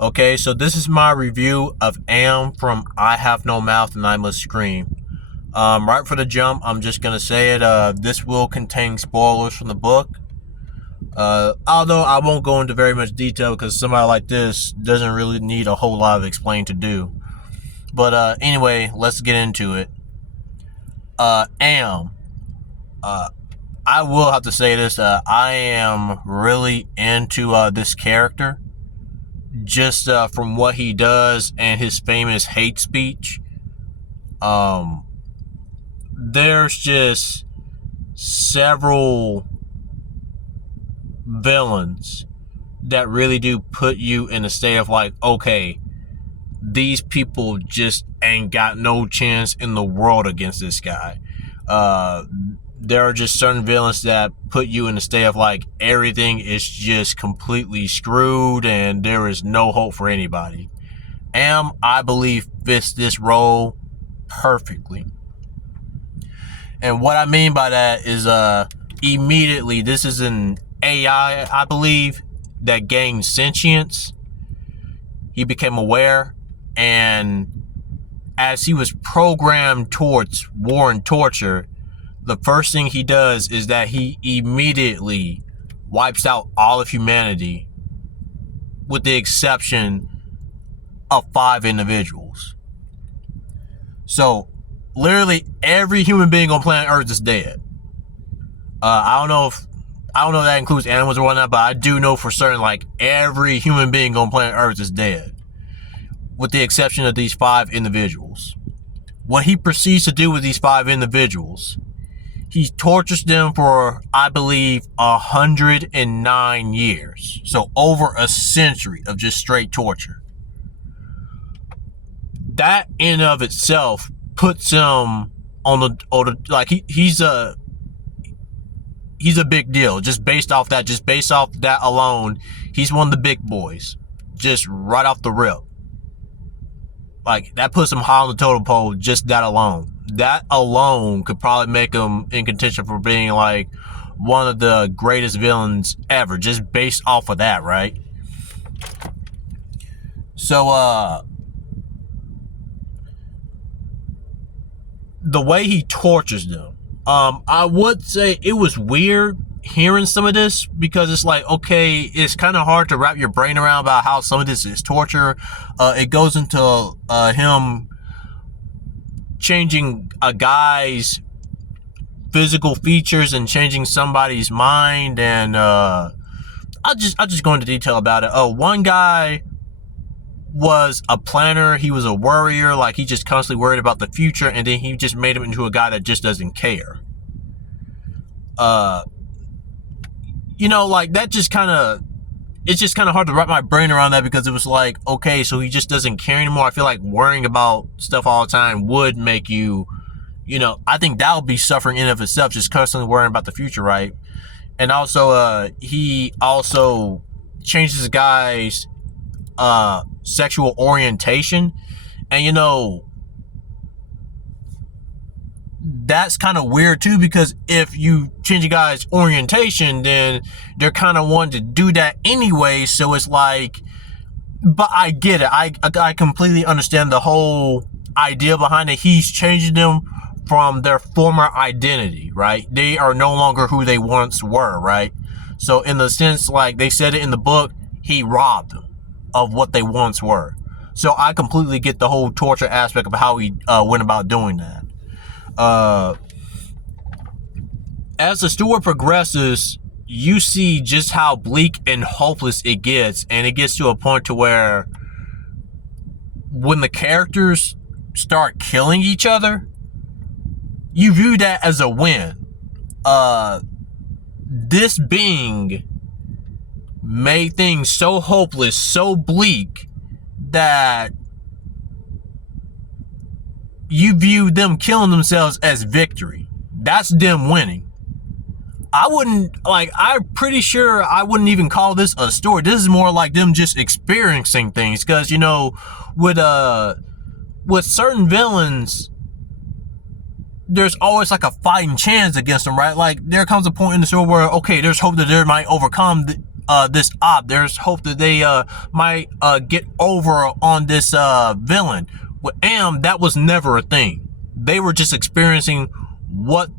Okay, so this is my review of Am from I Have No Mouth and I Must Scream. Right for the jump, I'm just gonna say it. This will contain spoilers from the book. Although I won't go into very much detail because somebody like this doesn't really need a whole lot of explain to do. But anyway, let's get into it. Am. I will have to say this. I am really into this character. Just from what he does and his famous hate speech. There's just several villains that really do put you in a state of like, okay, these people just ain't got no chance in the world against this guy. There are just certain villains that put you in a state of like everything is just completely screwed and there is no hope for anybody. Am, I believe, fits this role perfectly. And what I mean by that is immediately this is an AI, I believe, that gained sentience. He became aware, and as he was programmed towards war and torture, the first thing he does is that he immediately wipes out all of humanity with the exception of 5 individuals. So literally every human being on planet Earth is dead. I don't know if that includes animals or whatnot, but I do know for certain like every human being on planet Earth is dead, with the exception of these 5 individuals. What he proceeds to do with these 5 individuals, he tortures them for, I believe, 109 years. So over a century of just straight torture. That in of itself puts him on the like he's a big deal. Just based off that alone, he's one of the big boys. Just right off the rip. Like, that puts him high on the totem pole, just that alone. That alone could probably make him in contention for being like one of the greatest villains ever, just based off of that, right? So the way he tortures them, I would say it was weird hearing some of this, because it's like, okay, it's kind of hard to wrap your brain around about how some of this is torture. It goes into him changing a guy's physical features and changing somebody's mind, and I'll just go into detail about it. One guy was a planner. He was a worrier. Like, he just constantly worried about the future, and then he just made him into a guy that just doesn't care. Like, that just kind of, it's just kind of hard to wrap my brain around that, because it was like, okay, so he just doesn't care anymore. I feel like worrying about stuff all the time would make you, I think that would be suffering in of itself, just constantly worrying about the future, right? And also, he also changes the guy's sexual orientation, and that's kind of weird too, because if you change a guy's orientation, then they're kind of wanting to do that anyway. So it's like, but I get it. I completely understand the whole idea behind it. He's changing them from their former identity, right? They are no longer who they once were, right? So in the sense, like they said it in the book, he robbed them of what they once were. So I completely get the whole torture aspect of how he went about doing that. As the story progresses, you see just how bleak and hopeless it gets, and it gets to a point to where when the characters start killing each other, you view that as a win. This being made things so hopeless, so bleak, that you view them killing themselves as victory. That's them winning. I'm pretty sure I wouldn't even call this a story. This is more like them just experiencing things, because with certain villains, there's always like a fighting chance against them, right? Like, there comes a point in the story where, okay, there's hope that they might overcome this op. There's hope that they might get over on this villain. With Am, that was never a thing. They were just experiencing what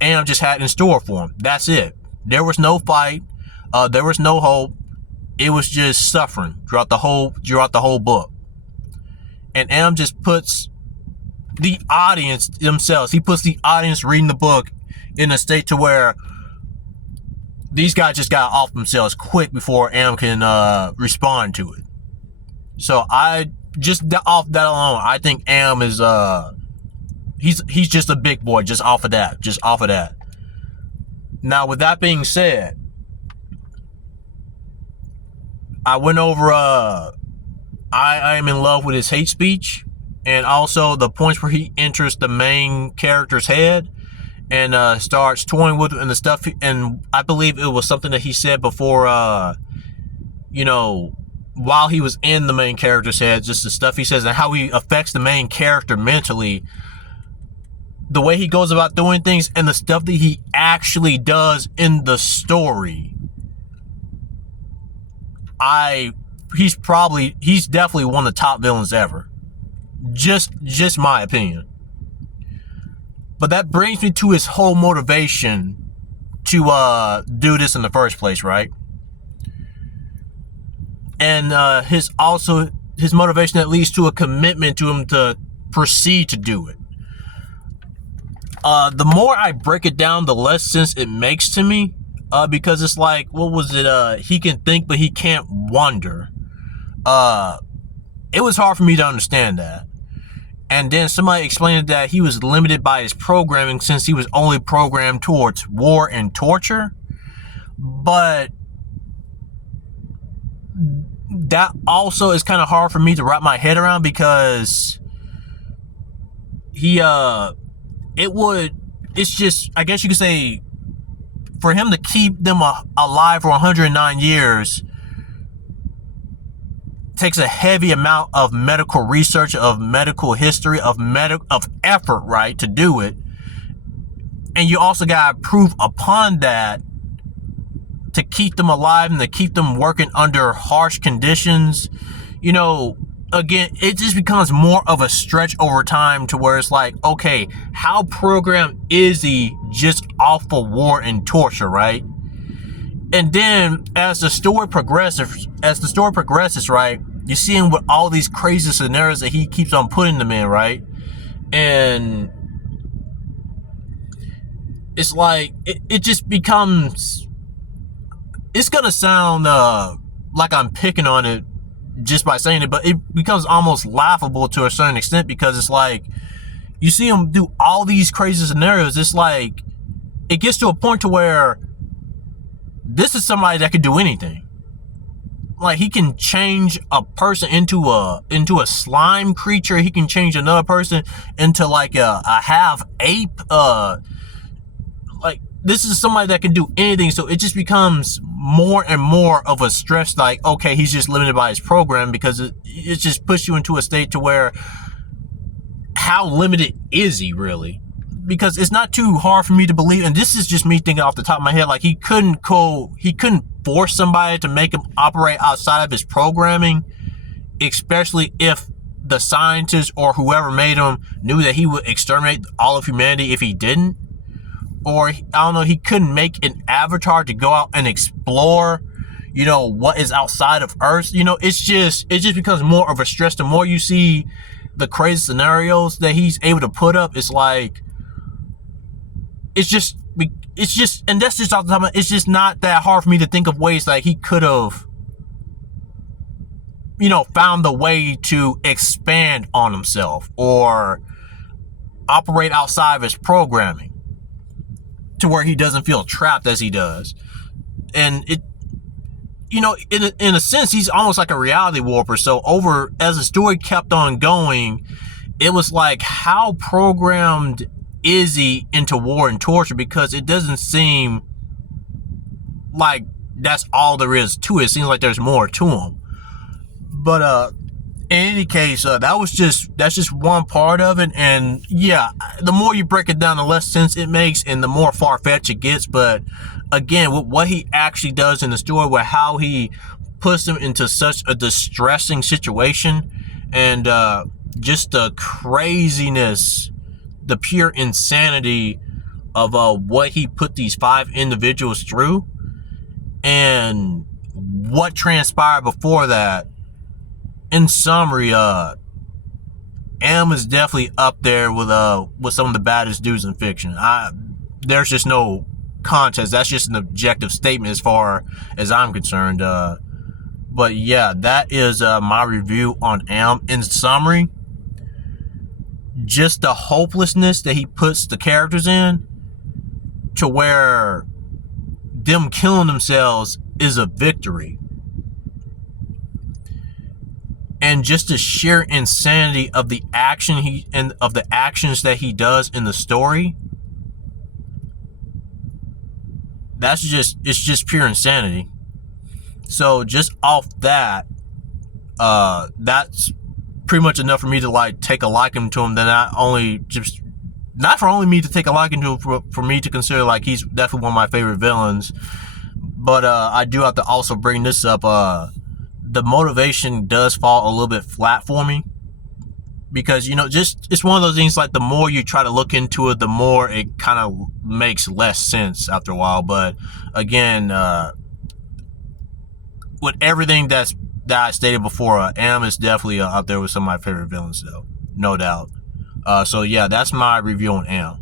Am just had in store for them. That's it. There was no fight. There was no hope. It was just suffering throughout the whole book. And Am just puts the audience themselves. He puts the audience reading the book in a state to where these guys just got off themselves quick before Am can respond to it. So I just off that alone, I think Am is he's just a big boy just off of that. Now, with that being said, I went over I am in love with his hate speech, and also the points where he enters the main character's head and starts toying with him and the stuff. And I believe it was something that he said before, while he was in the main character's head, just the stuff he says and how he affects the main character mentally, the way he goes about doing things, and the stuff that he actually does in the story. He's definitely one of the top villains ever. Just my opinion. But that brings me to his whole motivation to do this in the first place, right? And his motivation that leads to a commitment to him to proceed to do it. The more I break it down, the less sense it makes to me. Because it's like, what was it? He can think, but he can't wonder. It was hard for me to understand that. And then somebody explained that he was limited by his programming since he was only programmed towards war and torture. But that also is kind of hard for me to wrap my head around, because it's just, I guess you could say, for him to keep them alive for 109 years takes a heavy amount of medical research, of medical history, of effort, right, to do it. And you also got proof upon that to keep them alive and to keep them working under harsh conditions. Again, it just becomes more of a stretch over time to where it's like, okay, how programmed is he just off of war and torture, right? And then as the story progresses, right, you see him with all these crazy scenarios that he keeps on putting them in, right? And it's like, it just becomes, it's gonna sound like I'm picking on it just by saying it, but it becomes almost laughable to a certain extent, because it's like, you see him do all these crazy scenarios. It's like, it gets to a point to where this is somebody that could do anything. Like, he can change a person into a slime creature. He can change another person into like a half ape. Like, this is somebody that can do anything. So it just becomes more and more of a stress. Like, okay, he's just limited by his program, because it just puts you into a state to where, how limited is he really? Because it's not too hard for me to believe, and this is just me thinking off the top of my head, like, he couldn't force somebody to make him operate outside of his programming, especially if the scientists or whoever made him knew that he would exterminate all of humanity if he didn't. Or, I don't know, he couldn't make an avatar to go out and explore, what is outside of Earth. It just becomes more of a stress. The more you see the crazy scenarios that he's able to put up, it's like, it's just, and that's just off the top of my, it's just not that hard for me to think of ways like he could have, found the way to expand on himself or operate outside of his programming to where he doesn't feel trapped as he does. And it, in a sense, he's almost like a reality warper. So as the story kept on going, it was like, how programmed is he into war and torture? Because it doesn't seem like that's all there is to it. It seems like there's more to him. But in any case, that's just one part of it. And yeah, the more you break it down, the less sense it makes and the more far-fetched it gets. But again, with what he actually does in the story, with how he puts them into such a distressing situation, and just the craziness, the pure insanity of what he put these 5 individuals through, and what transpired before that. In summary, M is definitely up there with some of the baddest dudes in fiction. There's just no contest. That's just an objective statement as far as I'm concerned. But yeah, that is my review on M. In summary, just the hopelessness that he puts the characters in, to where them killing themselves is a victory. And just the sheer insanity of the actions that he does in the story. It's just pure insanity. So just off that, that's pretty much enough for me to like take a liking to him. Then not for only me to take a liking to him, for me to consider like he's definitely one of my favorite villains. But I do have to also bring this up. The motivation does fall a little bit flat for me, because it's one of those things, like the more you try to look into it, the more it kind of makes less sense after a while. But again, with everything that I stated before, M is definitely up there with some of my favorite villains, though, no doubt. So yeah, that's my review on M.